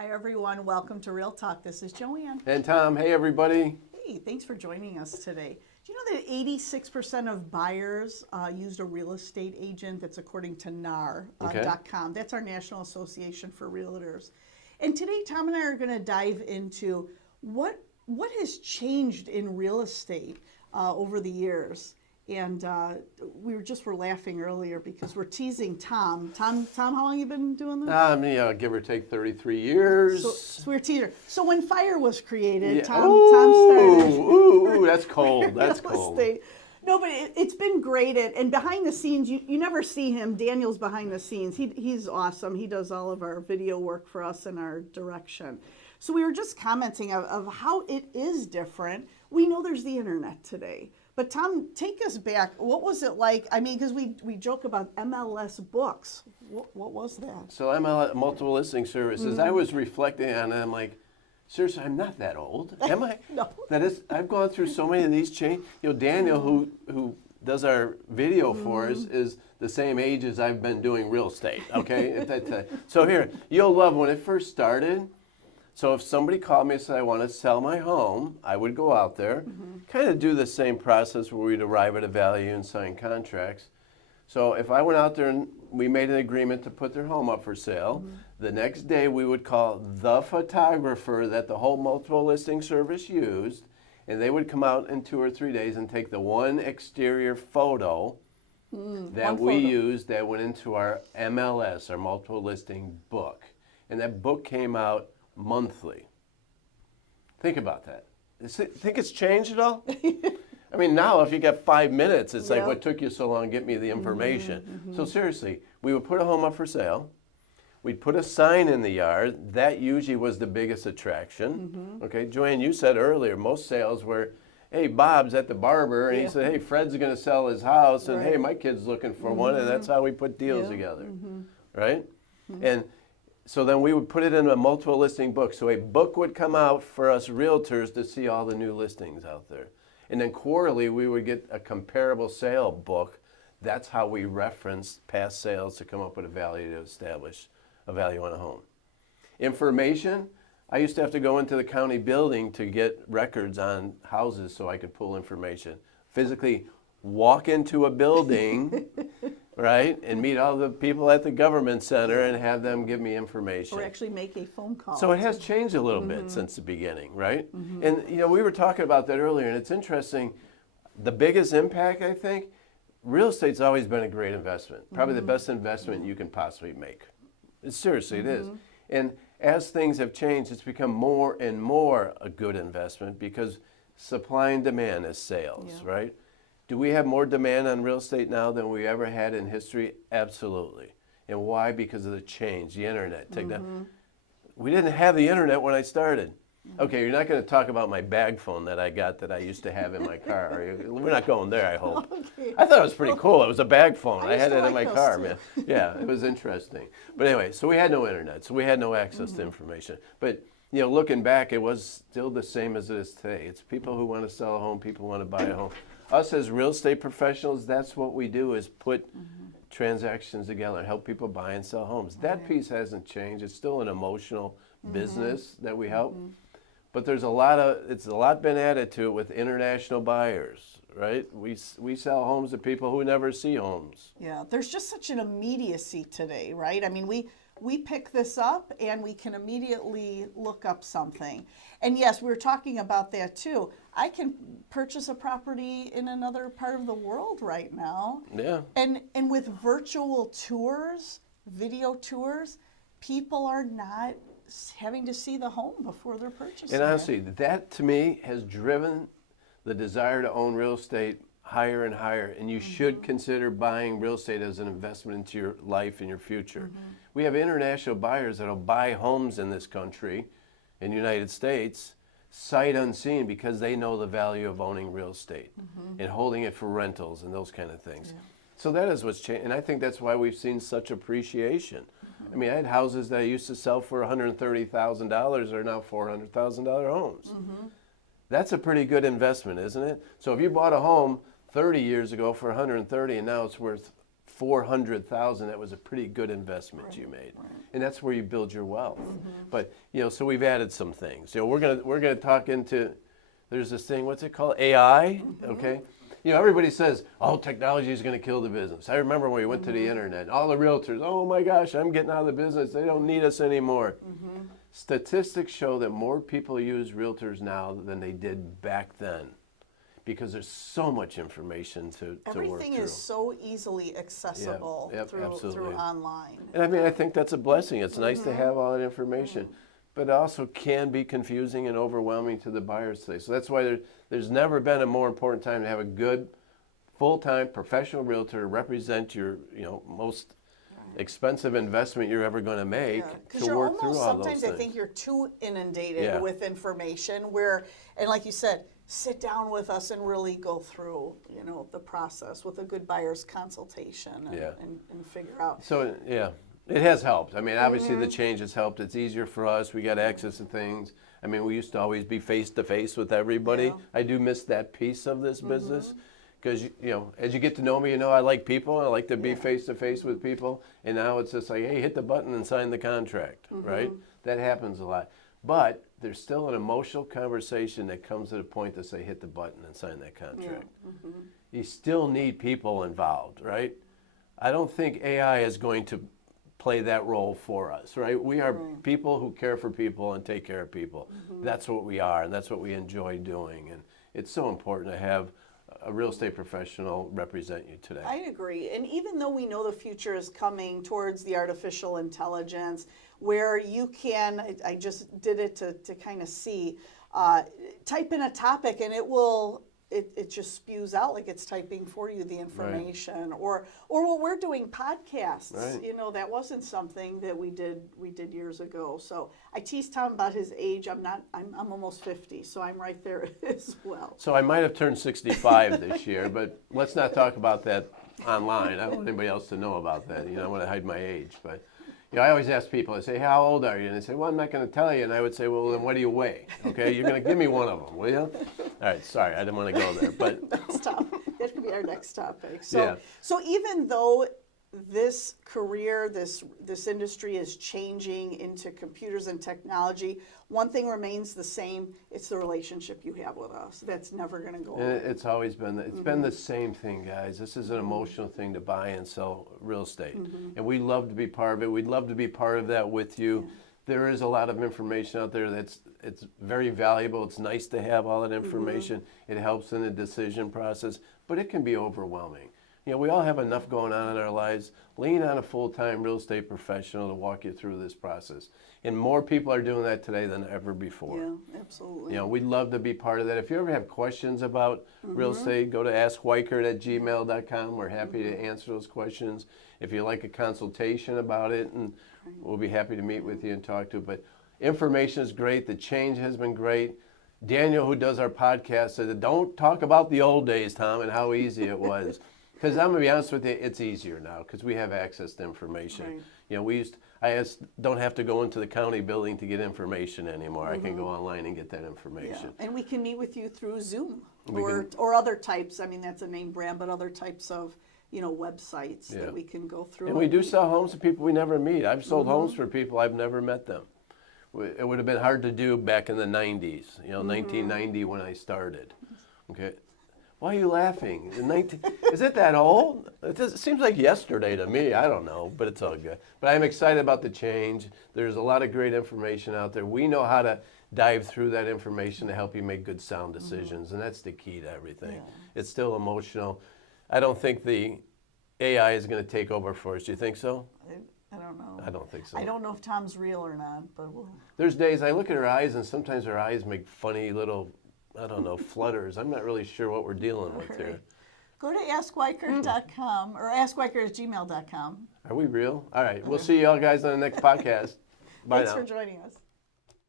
Hi, everyone. Welcome to Real Talk. This is Joanne. And Tom, hey everybody. Hey, thanks for joining us today. Do you know that 86% of buyers used a real estate agent? That's according to NAR.com. That's our National Association for Realtors. And today, Tom and I are going to dive into what has changed in real estate over the years. And we were laughing earlier because we're teasing Tom. Tom, how long have you been doing this? Give or take 33 years. So we're teasing. So when fire was created, Yeah. Tom started. Ooh, that's cold. That's real cold. estate. No, but it's been great. And behind the scenes, you never see him. Daniel's behind the scenes. He's awesome. He does all of our video work for us and our direction. So we were just commenting of how it is different. We know there's the internet today. But Tom, take us back. What was it like? I mean, because we joke about MLS books. What was that? So I'm a multiple listing services. I was reflecting on it. I'm like, seriously, I'm not that old, am I? No. That is, I've gone through so many of these changes. You know, Daniel, who does our video for us, is the same age as I've been doing real estate. Okay. So here, you'll love when it first started. So if somebody called me and said, I want to sell my home, I would go out there, kind of do the same process where we'd arrive at a value and sign contracts. So if I went out there and we made an agreement to put their home up for sale, the next day we would call the photographer that the whole multiple listing service used, and they would come out in 2 or 3 days and take the one exterior photo that we used that went into our MLS, our multiple listing book. And that book came out monthly. Think about that. Think it's changed at all? I mean, now if you got 5 minutes, it's like, what took you so long? Get me the information. So seriously, we would put a home up for sale. We'd put a sign in the yard. That usually was the biggest attraction. Okay, Joanne, you said earlier, most sales were, hey, Bob's at the barber, and he said, hey, Fred's going to sell his house, and hey, my kid's looking for one, and that's how we put deals together, right? And so then we would put it in a multiple listing book. So a book would come out for us realtors to see all the new listings out there. And then quarterly, we would get a comparable sale book. That's how we referenced past sales to come up with a value to establish a value on a home. Information, I used to have to go into the county building to get records on houses so I could pull information. Physically walk into a building, right, and meet all the people at the government center and have them give me information. Or actually make a phone call. So it has changed a little bit since the beginning, right? And you know, we were talking about that earlier, and it's interesting. The biggest impact, I think, real estate's always been a great investment. Probably the best investment you can possibly make. Seriously, it is. And as things have changed, it's become more and more a good investment because supply and demand is sales, right? Do we have more demand on real estate now than we ever had in history? Absolutely. And why? Because of the change, the internet. We didn't have the internet when I started. Okay, you're not going to talk about my bag phone that I got that I used to have in my car, are you? We're not going there, I hope. Okay. I thought it was pretty cool. It was a bag phone. I used had to it in like my those car, too. man. Yeah, it was interesting. But anyway, so we had no internet, so we had no access to information. But you know, looking back, it was still the same as it is today. It's people who want to sell a home, people who want to buy a home. Us as real estate professionals, that's what we do, is put transactions together and help people buy and sell homes. That piece hasn't changed. It's still an emotional business that we help. But there's it's a lot been added to it with international buyers, right? We sell homes to people who never see homes. Yeah, there's just such an immediacy today, right? I mean, we pick this up and we can immediately look up something. And yes, we were talking about that too. I can purchase a property in another part of the world right now. Yeah. And with virtual tours, video tours, people are not having to see the home before they're purchasing And honestly, it. that to me has driven the desire to own real estate higher and higher. And you should consider buying real estate as an investment into your life and your future. We have international buyers that'll buy homes in this country, in the United States, sight unseen, because they know the value of owning real estate and holding it for rentals and those kind of things. So that is what's changed. And I think that's why we've seen such appreciation. I mean, I had houses that I used to sell for $130,000 are now $400,000 homes. That's a pretty good investment, isn't it? So if you bought a home 30 years ago for $130,000 and now it's worth $400,000, that was a pretty good investment you made. And that's where you build your wealth. But, so we've added some things. We're gonna talk into, there's this thing, what's it called? AI, okay? Everybody says, oh, technology is going to kill the business. I remember when we went to the internet, all the realtors, oh my gosh, I'm getting out of the business. They don't need us anymore. Statistics show that more people use realtors now than they did back then, because there's so much information to work through. Everything is so easily accessible through online. And I think that's a blessing. It's nice to have all that information, but it also can be confusing and overwhelming to the buyers today. So that's why there's never been a more important time to have a good, full-time professional realtor to represent your most expensive investment you're ever going to make to work through all those things. Sometimes I think you're too inundated with information and like you said, sit down with us and really go through, the process with a good buyer's consultation and figure out. So, it has helped. Obviously the change has helped. It's easier for us. We got access to things. We used to always be face-to-face with everybody. Yeah. I do miss that piece of this business. Because, as you get to know me, I like people. I like to be face-to-face with people. And now it's just like, hey, hit the button and sign the contract, right? That happens a lot. But there's still an emotional conversation that comes to the point to say, hit the button and sign that contract. You still need people involved, right? I don't think AI is going to play that role for us, right? We are people who care for people and take care of people. That's what we are, and that's what we enjoy doing. And it's so important to have a real estate professional represent you today. I agree. And even though we know the future is coming towards the artificial intelligence, where you can, I just did it to kind of see, type in a topic and it just spews out like it's typing for you the information. Or what we're doing, podcasts. That wasn't something that we did years ago. So I teased Tom about his age. I'm almost 50, so I'm right there as well. So I might have turned 65 this year, but let's not talk about that online. I don't want anybody else to know about that. I want to hide my age. But I always ask people, I say, how old are you? And they say, well, I'm not going to tell you. And I would say, well, then what do you weigh? Okay, you're going to give me one of them, will you? All right, sorry, I didn't want to go there. But that's tough. That could be our next topic. So even though this career, this industry is changing into computers and technology, one thing remains the same. It's the relationship you have with us. That's never going to go away. It's always been, it's been the same thing, guys. This is an emotional thing to buy and sell real estate. And we love to be part of it. We'd love to be part of that with you. There is a lot of information out there it's very valuable. It's nice to have all that information. It helps in the decision process, but it can be overwhelming. We all have enough going on in our lives. Lean on a full-time real estate professional to walk you through this process. And more people are doing that today than ever before. Yeah, absolutely. We'd love to be part of that. If you ever have questions about real estate, go to askweichert@gmail.com. We're happy to answer those questions. If you'd like a consultation about it, and we'll be happy to meet with you and talk to you. But information is great. The change has been great. Daniel, who does our podcast, said, don't talk about the old days, Tom, and how easy it was. Because I'm going to be honest with you, it's easier now because we have access to information. I don't have to go into the county building to get information anymore. I can go online and get that information. And we can meet with you through Zoom or other types. That's a name brand, but other types of websites that we can go through. And we do sell homes to people we never meet. I've sold homes for people I've never met them. It would have been hard to do back in the 90s, 1990 when I started. Okay. Why are you laughing? Is it that old? It seems like yesterday to me. I don't know, but it's all good. But I'm excited about the change. There's a lot of great information out there. We know how to dive through that information to help you make good, sound decisions, and that's the key to everything. It's still emotional. I don't think the AI is going to take over for us. Do you think so? I don't know. I don't think so. I don't know if Tom's real or not, but we'll... There's days I look at her eyes, and sometimes her eyes make funny little, flutters. I'm not really sure what we're dealing with here. Go to askweichert.com or askweichert@gmail.com. Are we real? All right. We'll see you all guys on the next podcast. Bye now. Thanks for joining us.